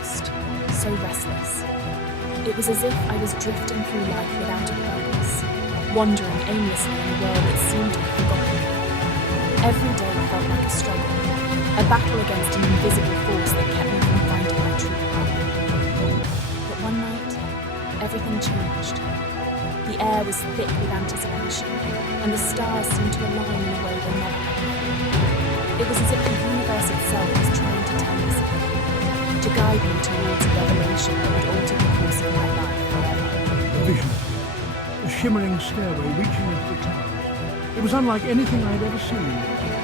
lost, so restless. It was as if I was drifting through life without a purpose, wandering aimlessly in a world that seemed to have forgotten me. Every day felt like a struggle, a battle against an invisible force that kept me from finding my true path. But one night, everything changed. The air was thick with anticipation, and the stars seemed to align in a way they never had before. It was as if the universe itself was trying to tell me something, to guide me towards a revelation that would alter the course of my life forever. A vision, a shimmering stairway reaching into the clouds. It was unlike anything I had ever seen,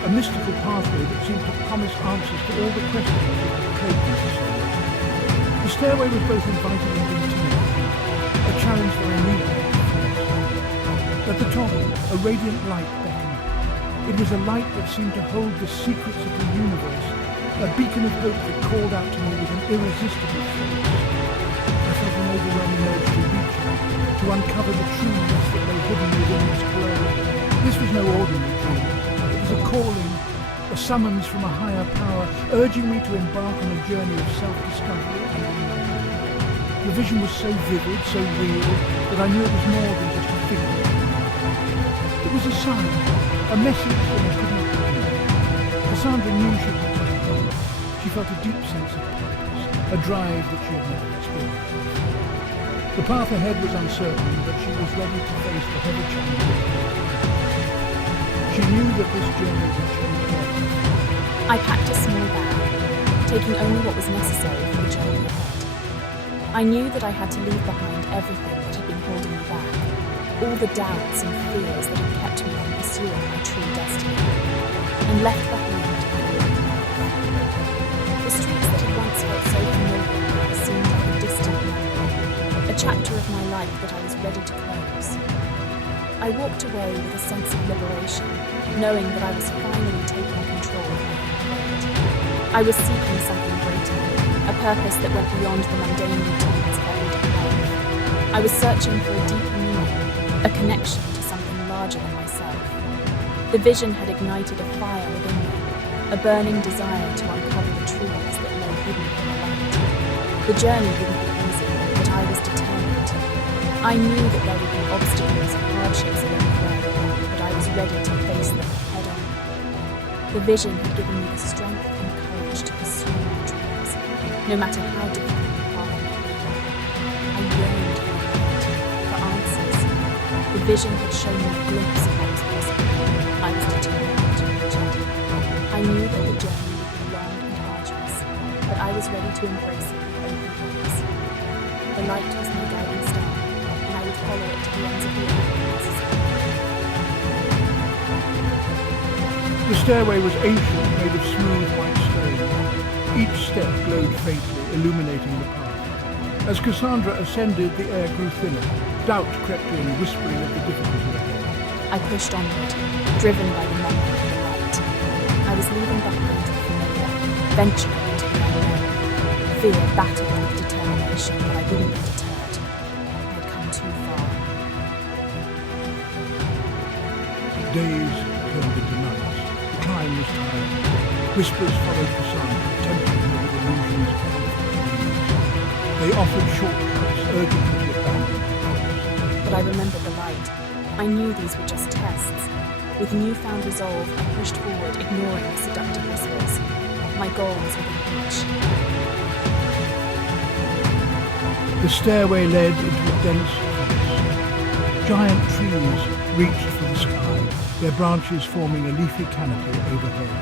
a mystical pathway that seemed to promise answers to all the questions that had plagued me for so long. The stairway was both inviting and intimidating, a challenge that I knew I had to face. At the top, a radiant light beckoned. It was a light that seemed to hold the secrets of the universe, a beacon of hope that called out to me with an irresistible force. I felt an overwhelming urge to reach it, to uncover the truths that lay hidden within its glow. This was no ordinary dream. It was a calling, a summons from a higher power, urging me to embark on a journey of self-discovery and enlightenment. The vision was so vivid, so real, that I knew it was more than just a figure. It was a sign, a message that I could not ignore. Cassandra knew she had to tell me. She felt a deep sense of purpose, a drive that she had never experienced. The path ahead was uncertain, but she was ready to face whatever challenges lay ahead. She knew that this journey would change her life. I packed a small bag, taking only what was necessary for the journey ahead. I knew that I had to leave behind everything that had been holding me back, all the doubts and fears that had kept me from pursuing my true destiny, and left behind my old life. The streets that had once felt so familiar now seemed like a distant memory, a chapter of my life that I was ready to close. I walked away with a sense of liberation, knowing that I was finally taking control of my own fate. I was seeking something greater, a purpose that went beyond the mundane routines of everyday life. I was searching for a deeper meaning, a connection to something larger than myself. The vision had ignited a fire within me, a burning desire to uncover the truths that lay hidden in the light. The journey wouldn't be easy, but I was determined. I knew that there would be obstacles and hardships along the way, but I was ready to face them head on. The vision had given me the strength and courage to pursue my dreams, no matter how difficult the path might be. I yearned for the light, for answers. The vision had shown me a glimpse of what was possible. I was determined to reach it. I knew that the journey would be long and arduous, but I was ready to embrace it with open arms. The light was my guiding star, and I would follow it to the ends of the earth if necessary. The stairway was ancient, made of smooth white stone. Each step glowed faintly, illuminating the path. As Cassandra ascended, the air grew thinner. Doubt crept in, whispering of the difficulty ahead. I pushed onward, driven by the memory of the light. I was leaving behind the familiar, venturing into the unknown. Fear battled with determination, but I wouldn't be deterred. I had come too far. Days turned into nights. The climb was tiring. Whispers followed Cassandra, tempting her with illusions of comfort and ease. They offered shortcuts, urging her to abandon her quest. But I remembered the light. I knew these were just tests. With newfound resolve, I pushed forward, ignoring the seductive whispers. My goal was within reach. The stairway led into a dense forest. Giant trees reached for the sky, their branches forming a leafy canopy overhead.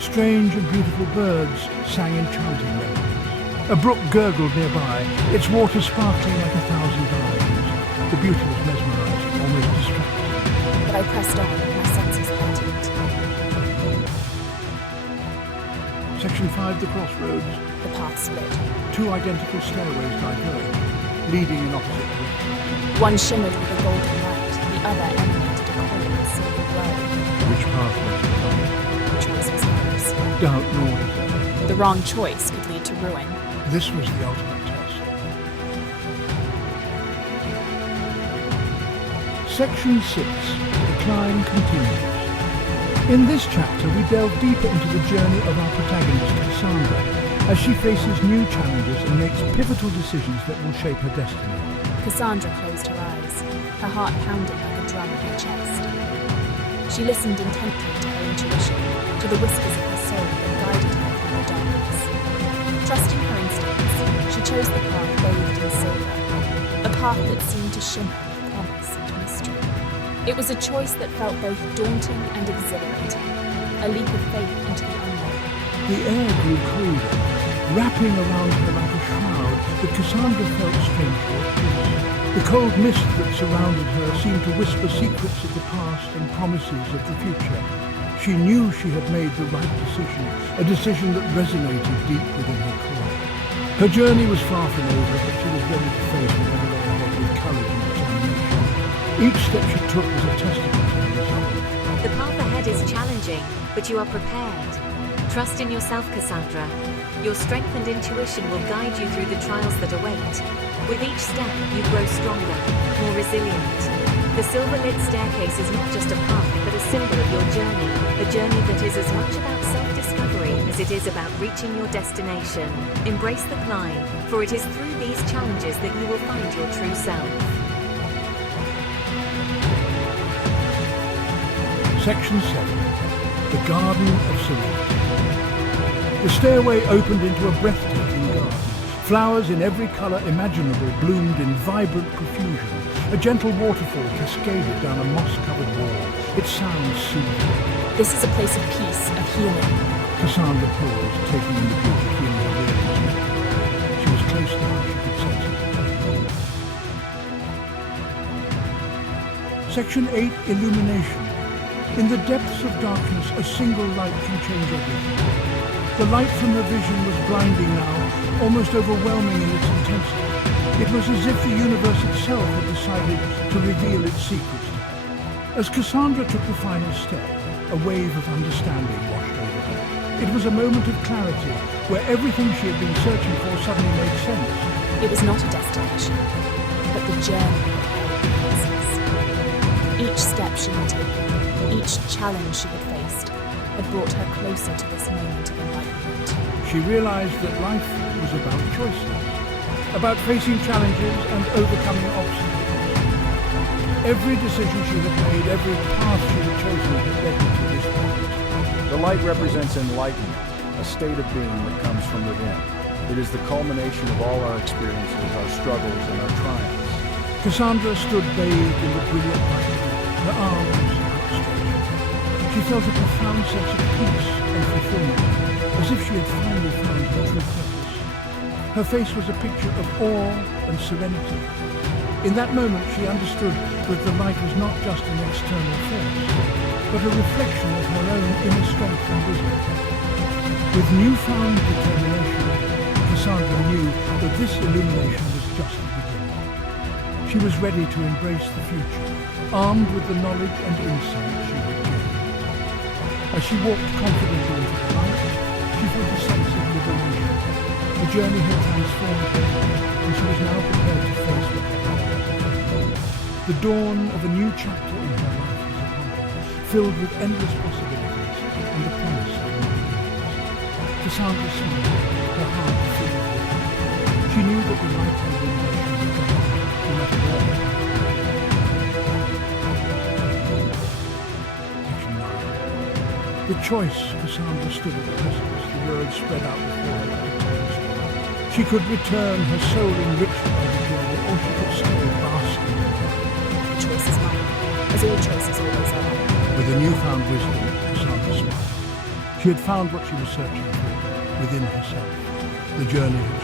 Strange and beautiful birds sang enchanting melodies. A brook gurgled nearby, its water sparkling like 1,000 diamonds. The beauty was mesmerizing, almost distracting. But I pressed on, my senses heightened. Section 5, the crossroads. The path split. Two identical stairways diverged, leading in opposite directions. One shimmered with a golden light, the other emanated a cold silver glow. Which path led to the light? The choice was hers. Doubt nor desire. The wrong choice could lead to ruin. This was the ultimate test. Section 6. The climb continues. In this chapter, we delve deeper into the journey of our protagonist, Cassandra. as she faces new challenges and makes pivotal decisions that will shape her destiny. Cassandra closed her eyes, her heart pounding like a drum in her chest. She listened intently to her intuition, to the whispers of her soul that guided her through the darkness. Trusting her instincts, she chose the path bathed in silver, a path that seemed to shimmer with promise and mystery. It was a choice that felt both daunting and exhilarating, a leap of faith into the unknown. The air grew colder, wrapping around her like a shroud that Cassandra felt strangely at peace. The cold mist that surrounded her seemed to whisper secrets of the past and promises of the future. She knew she had made the right decision, a decision that resonated deep within her core. Her journey was far from over, but she was ready to face whatever lay ahead with courage and determination. Each step she took was a testament to her resolve. The path ahead is challenging, but you are prepared. Trust in yourself, Cassandra. Your strength and intuition will guide you through the trials that await. With each step, you grow stronger, more resilient. The silver-lit staircase is not just a path, but a symbol of your journey, a journey that is as much about self-discovery as it is about reaching your destination. Embrace the climb, for it is through these challenges that you will find your true self. Section 7. The Garden of Serenity. The stairway opened into a breathtaking garden. Flowers in every colour imaginable bloomed in vibrant profusion. A gentle waterfall cascaded down a moss-covered wall. Its sound soothing. This is a place of peace, of healing. Cassandra paused, taking in the beauty, feeling her realism. She was close now, she could sense it. Section 8. Illumination. In the depths of darkness, a single light can change everything. The light from the vision was blinding now, almost overwhelming in its intensity. It was as if the universe itself had decided to reveal its secrets to her. As Cassandra took the final step, a wave of understanding washed over her. It was a moment of clarity, where everything she had been searching for suddenly made sense. It was not a destination, but the journey that held answers. Each step she had taken, each challenge she had faced, had brought her closer to this moment of enlightenment. She realized that life was about choices, about facing challenges and overcoming obstacles. Every decision she had made, every path she had chosen had led her to this point. The light represents enlightenment, a state of being that comes from within. It is the culmination of all our experiences, our struggles, and our triumphs. Cassandra stood bathed in the brilliant light, her arms outstretched. She felt a profound sense of peace and fulfillment, as if she had finally found her true purpose. Her face was a picture of awe and serenity. In that moment, she understood that the light was not just an external force, but a reflection of her own inner strength and wisdom. With newfound determination, Cassandra knew that this illumination was just the beginning. She was ready to embrace the future, armed with the knowledge and insight she had gained. As she walked confidently into the light, she felt a sense of liberation. The journey had transformed her, and she was now prepared to face what lay ahead. The dawn of a new chapter in her life was upon her, filled with endless possibilities and the promise of new beginnings. Cassandra smiled, her heart filled with hope. She knew that the light and illumination would guide her, no matter where it led. The choice, Cassandra stood at the precipice, the world spread out before her like a tapestry. She could return, her soul enriched by the journey, or she could stay basking in the light. The choice is mine, as all choices always are. With a newfound wisdom, Cassandra smiled. She had found what she was searching for, within herself. The journey had